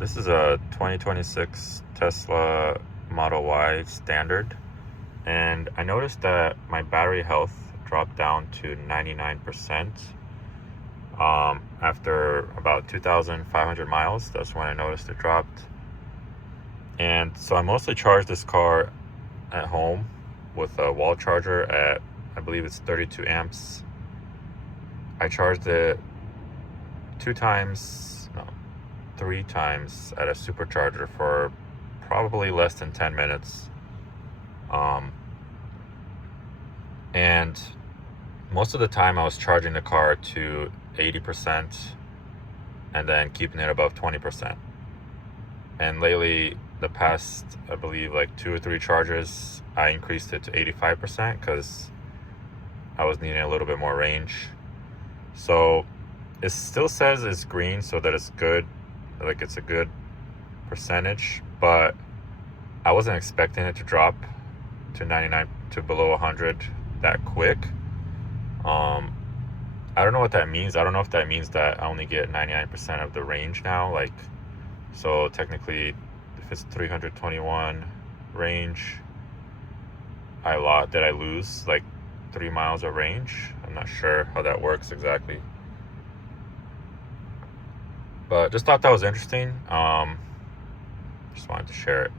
This is a 2026 Tesla Model Y Standard, and I noticed that my battery health dropped down to 99% after about 2,500 miles. That's when I noticed it dropped. And so I mostly charge this car at home with a wall charger at, I believe it's 32 amps. I charged it three times at a supercharger for probably less than 10 minutes. Um, and most of the time I was charging the car to 80% and then keeping it above 20%. And lately, the past, I believe, like 2 or 3 charges, I increased it to 85% because I was needing a little bit more range. So it still says it's green, so that it's good, like it's a good percentage, but I wasn't expecting it to drop to 99 to below 100 that quick. Um, I don't know what that means. I don't know if that means that I only get 99% of the range now. Like, so technically, if it's 321 range, did I lose like 3 miles of range? I'm not sure how that works exactly, but just thought that was interesting. Just wanted to share it.